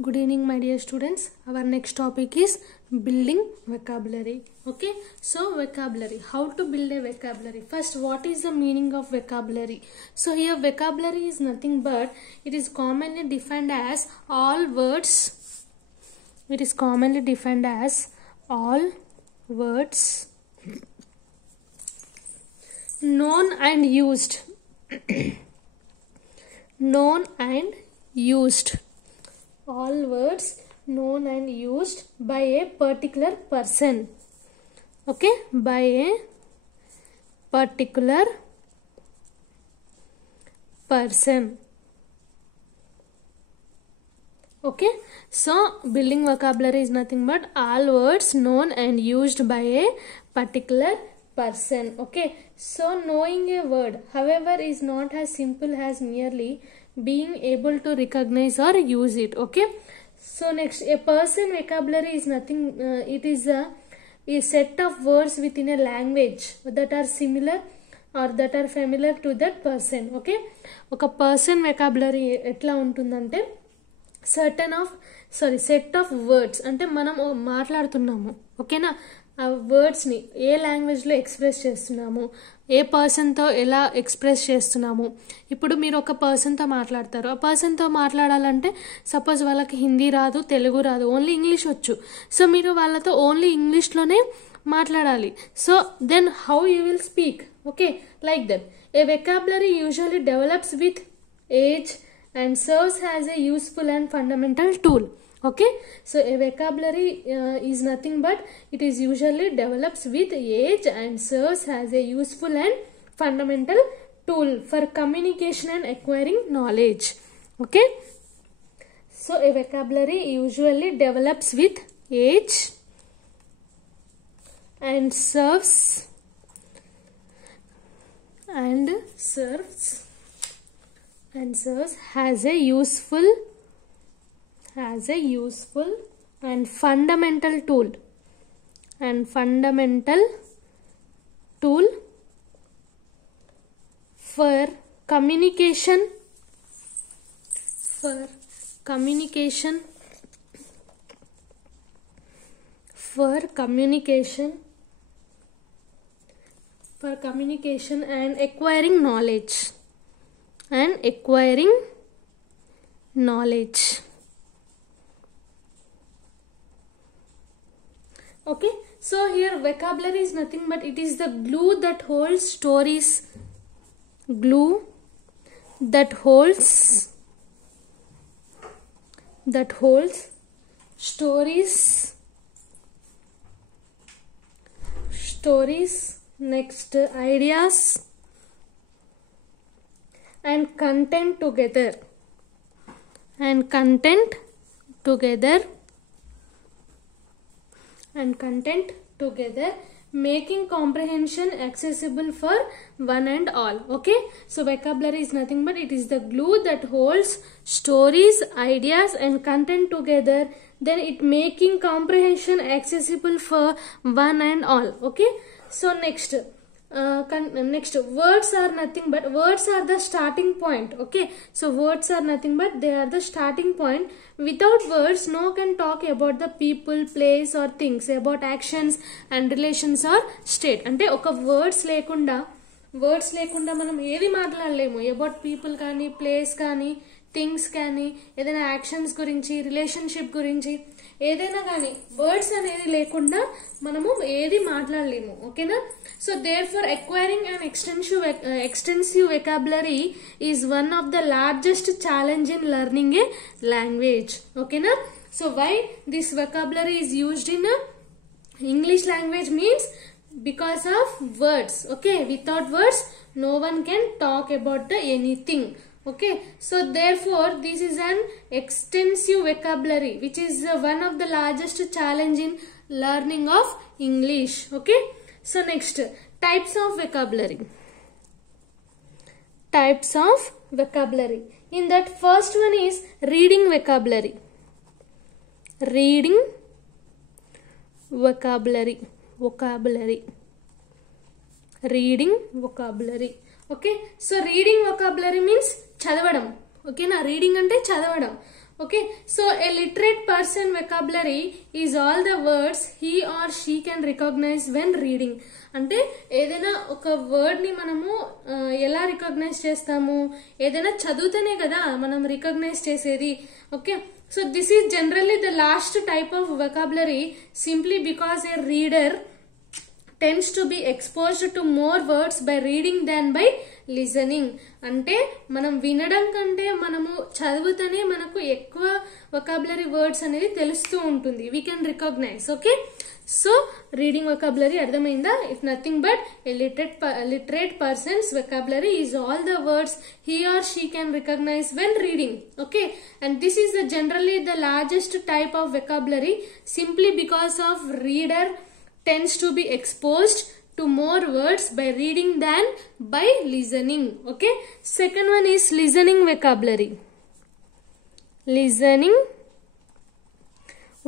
Good evening, my dear students. Our next topic is building vocabulary. Okay, so vocabulary. How to build a vocabulary? First, what is the meaning of vocabulary? So here, vocabulary is nothing but it is commonly defined as all words. It is commonly defined as all words known and used. Known and used. All words known and used by a particular person. Okay, by a particular person. Okay, so building vocabulary is nothing but all words known and used by a particular person. Okay, so knowing a word, however, is not as simple as merely being able to recognize or use it. Okay, so next, a person vocabulary is nothing, it is a set of words within a language that are similar or that are familiar to that person. Okay, oka person vocabulary etla untundante set of words అంటే మనం మాట్లాడుతున్నాము. ఓకేనా, ఆ వర్డ్స్ని ఏ లాంగ్వేజ్లో ఎక్స్ప్రెస్ చేస్తున్నాము, ఏ పర్సన్తో ఎలా ఎక్స్ప్రెస్ చేస్తున్నాము. ఇప్పుడు మీరు ఒక పర్సన్తో మాట్లాడతారు, ఆ పర్సన్తో మాట్లాడాలంటే సపోజ్ వాళ్ళకి హిందీ రాదు, తెలుగు రాదు, ఓన్లీ ఇంగ్లీష్ వచ్చు. సో మీరు వాళ్ళతో ఓన్లీ ఇంగ్లీష్లోనే మాట్లాడాలి. So then how you will speak? Okay, like that. A vocabulary usually develops with age and serves as a useful and fundamental tool. Okay, so a vocabulary is nothing but it is usually develops with age and serves as a useful and fundamental tool for communication and acquiring knowledge. Okay, so a vocabulary usually develops with age and serves as a useful and fundamental tool for communication and acquiring knowledge. Okay, so here vocabulary is nothing but it is the glue that holds stories, next ideas and content together, making comprehension accessible for one and all. Okay, so vocabulary is nothing but it is the glue that holds stories, ideas and content together, then it making comprehension accessible for one and all. Okay, so next words are nothing but words are the starting point. Okay, so words are nothing but they are the starting point. Without words no can talk about the people, place or things, about actions and relations or state. అంటే ఒక వర్డ్స్ లేకుండా మనం ఏది మాట్లాడలేము. About people కానీ, ప్లేస్ కానీ, థింగ్స్ కానీ, ఏదైనా యాక్షన్స్ గురించి, రిలేషన్షిప్ గురించి ఏదైనా కానీ వర్డ్స్ అనేది లేకుండా మనము ఏది మాట్లాడలేము. ఓకేనా, so therefore acquiring an extensive vocabulary is one of the largest challenge in learning a language. ఓకేనా, so why this vocabulary is used in English language means because of words. Okay, without words no one can talk about the anything. Okay, so therefore this is an extensive vocabulary which is one of the largest challenge in learning of English. Okay, so next, types of vocabulary. In that, first one is reading vocabulary. Reading vocabulary. Okay, so reading vocabulary means చదవడం. ఓకేనా, రీడింగ్ అంటే చదవడం. Okay, so a literate person vocabulary is all the words he or she can recognize when reading. అంటే ఏదైనా ఒక వర్డ్ ని మనము ఎలా రికగ్నైజ్ చేస్తాము, ఏదైనా చదువుతూనే కదా మనం రికగ్నైజ్ చేసేది. Okay, so this is generally the last type of vocabulary simply because a reader tends to be exposed to more words by reading than by listening. అంటే మనం వినడం కంటే మనము చదువుతూనే మనకు ఎక్కువ vocabulary వర్డ్స్ అనేది తెలుస్తూ ఉంటుంది. We can recognise. Okay, so reading vocabulary అర్థమైందా? If nothing but a literate person's vocabulary is all the words he or she can recognize when reading. Okay, and this is generally the largest type of vocabulary simply because of reader tends to be exposed to more words by reading than by listening. Okay, second one is listening vocabulary. Listening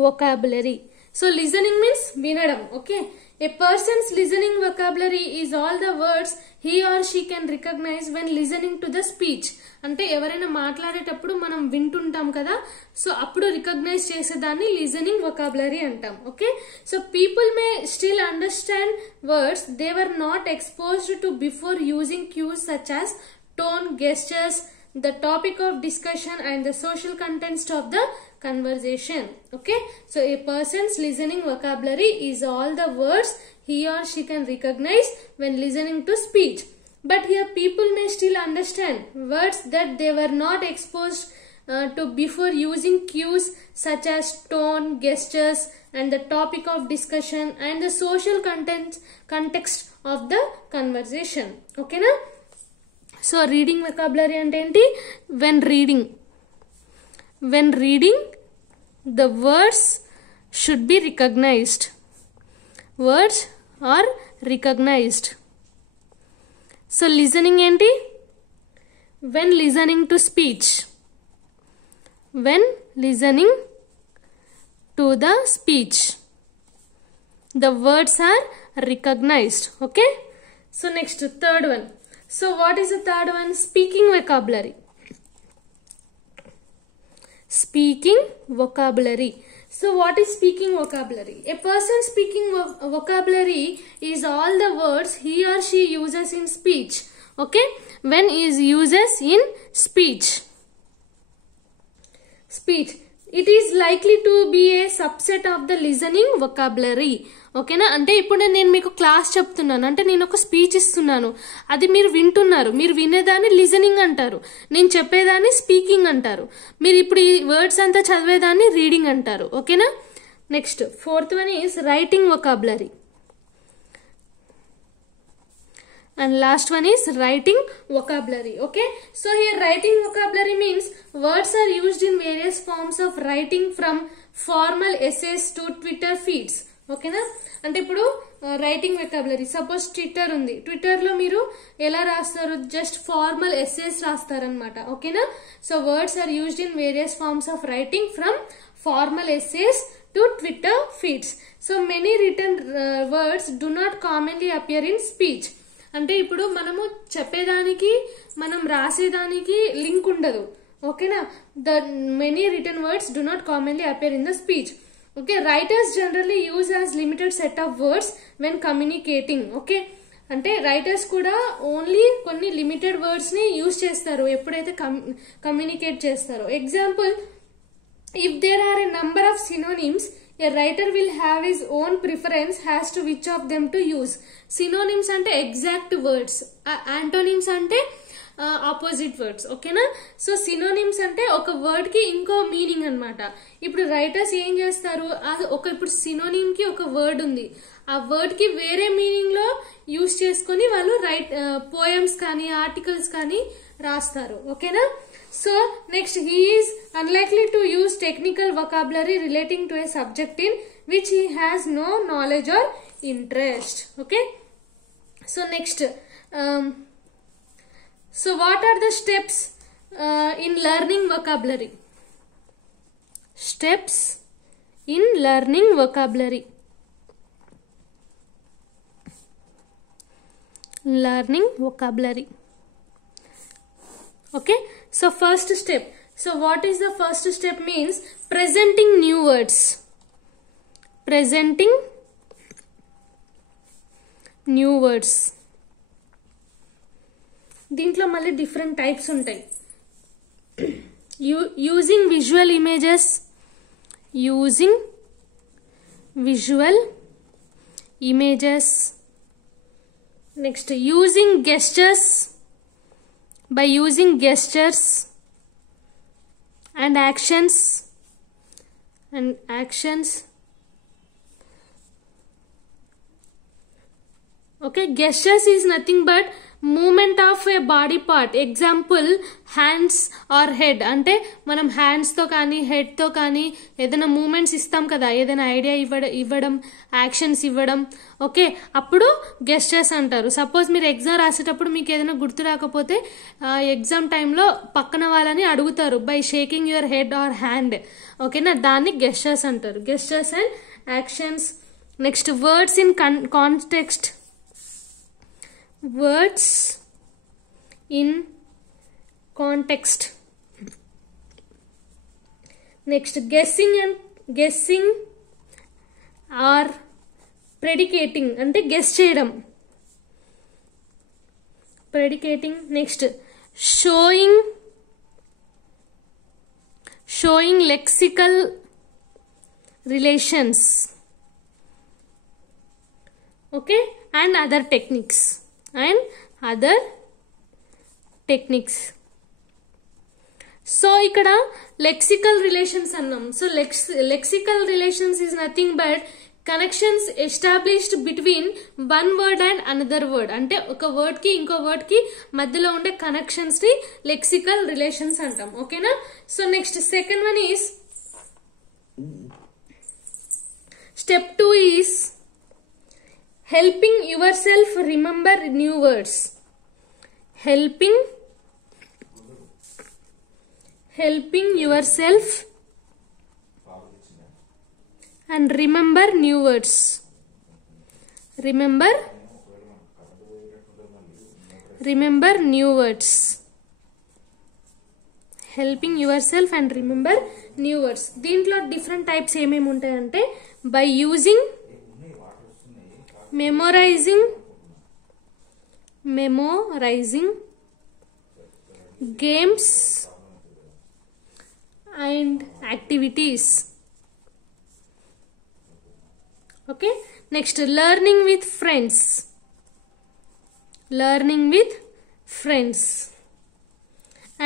vocabulary. So listening means vinadam. Okay, a person's listening vocabulary is all the words he or she can recognize when listening to the speech. అంటే ఎవరైనా మాట్లాడేటప్పుడు మనం వింటుంటాం కదా, సో అప్పుడు recognise చేసేదాన్ని listening vocabulary అంటాం. Okay, so people may still understand words they were not exposed to before using cues such as tone, gestures, the topic of discussion and the social context of the conversation. Okay, so a person's listening vocabulary is all the words he or she can recognize when listening to speech. But here people may still understand words that they were not exposed to before using cues such as tone, gestures and the topic of discussion and the social context of the conversation. Okay na? So reading vocabulary అంటే ఏంటి? when reading the words should be recognized. Words are recognized. So listening ఏంటి? when listening to speech. When listening to the speech, the words are recognized. Okay, so next third one. So what is the third one? Speaking vocabulary. Speaking vocabulary. So what is speaking vocabulary? A person speaking vocabulary is all the words he or she uses in speech. Okay, when is uses in speech. It is likely to be a subset of the listening vocabulary. ఓకేనా, అంటే ఇప్పుడు నేను మీకు క్లాస్ చెప్తున్నాను, అంటే నేను ఒక స్పీచ్ ఇస్తున్నాను, అది మీరు వింటున్నారు, మీరు వినేదాన్ని లిజనింగ్ అంటారు, నేను చెప్పేదాన్ని స్పీకింగ్ అంటారు, మీరు ఇప్పుడు ఈ వర్డ్స్ అంతా చదివేదాన్ని రీడింగ్ అంటారు. ఓకేనా, next fourth one is writing vocabulary. And last one is writing vocabulary. Okay, so here writing vocabulary means words are used in various forms of writing from formal essays to Twitter feeds. ఓకేనా, అంటే ఇప్పుడు writing vocabulary, suppose Twitter ఉంది, Twitter లో మీరు ఎలా రాస్తారు? Just formal essays రాస్తారనమాట. ఓకేనా, so words are used in various forms of writing from formal essays to Twitter feeds. So many written words do not commonly appear in speech. అంటే ఇప్పుడు మనము చెప్పేదానికి మనం రాసేదానికి లింక్ ఉండదు. ఓకేనా, the many written words do not commonly appear in the speech. Okay, writers generally use as limited set of words when communicating. Okay, అంటే writers కూడా ఓన్లీ కొన్ని లిమిటెడ్ వర్డ్స్ ని యూజ్ చేస్తారు ఎప్పుడైతే కమ్యూనికేట్ చేస్తారో. Example, if there are a number of synonyms, a writer will have his own preference as to which of them to use. Synonyms అంటే exact words, antonyms అంటే opposite words. ఓకేనా, so synonyms అంటే ఒక వర్డ్ కి ఇంకో మీనింగ్ అనమాట. ఇప్పుడు రైటర్స్ ఏం చేస్తారు, ఇప్పుడు సినోనిమ్ కి ఒక వర్డ్ ఉంది, ఆ వర్డ్ కి వేరే మీనింగ్ లో యూజ్ చేసుకుని వాళ్ళు పోయమ్స్ కానీ ఆర్టికల్స్ కానీ రాస్తారు. ఓకేనా, so next, he is unlikely to use technical vocabulary relating to a subject in which he has no knowledge or interest. Okay, so next, so what are the steps in learning vocabulary? Steps in learning vocabulary. Learning vocabulary. Okay, so first step, So what is the first step means presenting new words. Presenting new words. దీంట్లో మళ్ళీ different types ఉంటాయి. Using visual images. Using visual images. Next, using gestures. By using gestures and actions. Okay, gestures is nothing but movement of a body part. Example, hands or head. అంటే మనం హ్యాండ్స్ తో కానీ హెడ్ తో కానీ ఏదైనా మూమెంట్స్ ఇస్తాం కదా, ఏదైనా ఐడియా ఇవ్వడం యాక్షన్స్ ఇవ్వడం. ఓకే, అప్పుడు గెస్చర్స్ అంటారు. సపోజ్ మీరు ఎగ్జామ్ రాసేటప్పుడు మీకు ఏదైనా గుర్తు రాకపోతే ఎగ్జామ్ టైంలో పక్కన వాళ్ళని అడుగుతారు by shaking your head or hand. ఓకేనా, దాన్ని గెస్చర్స్ అంటారు. Gestures and actions. Next, words in context. Words in context. Next, guessing or predicating అంటే guess చేయడం. Predicating. Next, showing lexical relations. Okay, and other techniques. So ఇక్కడ lexical relations అన్నాం. So lexical relations is nothing but connections established between one word and another word. అంటే ఒక వర్డ్ కి ఇంకో వర్డ్ కి మధ్యలో ఉండే కనెక్షన్స్ ని లెక్సికల్ రిలేషన్స్ అంటాం. ఓకేనా. So next second one is step 2 is helping yourself remember new words. Helping yourself and remember new words. Remember new words. Helping yourself and remember new words. దీంట్లో డిఫరెంట్ టైప్స్ ఏమేమి ఉంటాయంటే by using memorizing games and activities. Okay, next, learning with friends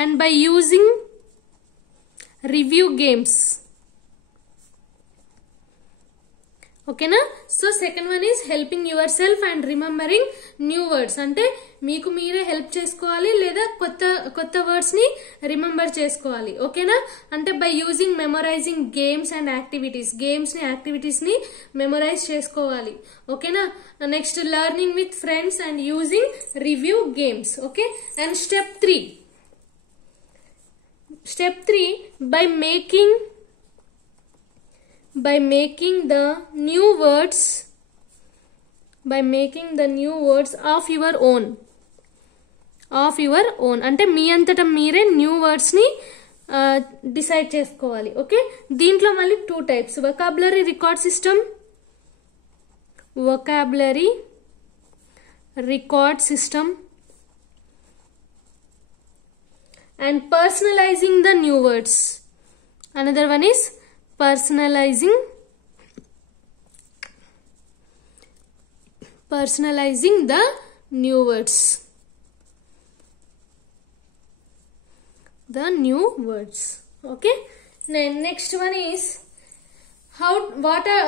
and by using review games. ఓకేనా. So second one is helping your self and remembering new words. అంటే మీకు మీరే హెల్ప్ చేసుకోవాలి లేదా కొత్త వర్డ్స్ ని రిమెంబర్ చేసుకోవాలి. ఓకేనా. అంటే by using memorising games and activities. Activities ని మెమరైజ్ చేసుకోవాలి. ఓకేనా. Next, learning with friends and using review games. Okay. And step 3 by making the new words of your own. అంటే మీ అంతటా మీరే న్యూ వర్డ్స్ ని డిసైడ్ చేసుకోవాలి. ఓకే. దీంట్లో మళ్ళీ 2 types, vocabulary record system and personalizing the new words. Another one is personalizing the new words. Okay. Next one is what are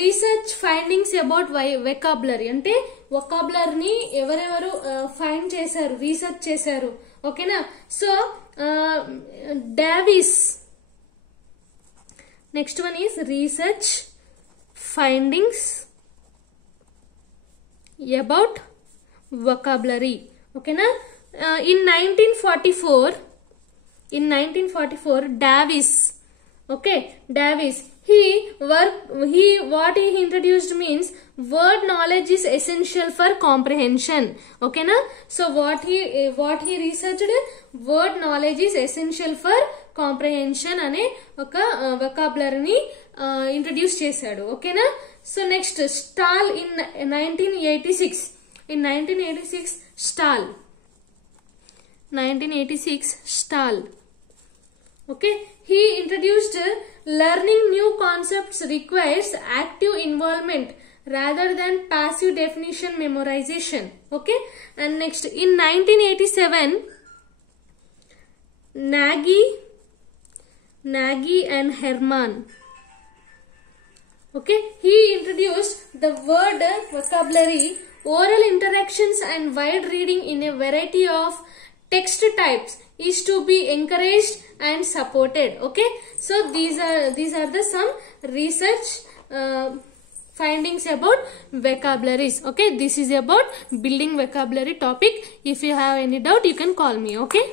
research findings about vocabulary. అంటే vocabulary ని ఎవరెవరు ఫైండ్ చేశారు, రీసెర్చ్ చేశారు. ఓకేనా. So Davis. Next one is research findings about vocabulary. ఓకేనా. In 1944 Davis. Okay, Davis. What he introduced means word knowledge is essential for comprehension. Okay na. So what he researched, word knowledge is essential for comprehension అనే ఒక వొకాబులరీని ఇంట్రడ్యూస్ చేశాడు. ఓకేనా. So next stall in 1986. In 1986 Stahl. Okay, he introduced learning new concepts requires active involvement rather than passive definition memorization. Okay, and next in 1987 Nagy and Hermann. Okay, he introduced the word vocabulary, oral interactions and wide reading in a variety of text types is to be encouraged and supported. Okay, so these are the some research findings about vocabularies. Okay, this is about building vocabulary topic. If you have any doubt, you can call me. Okay.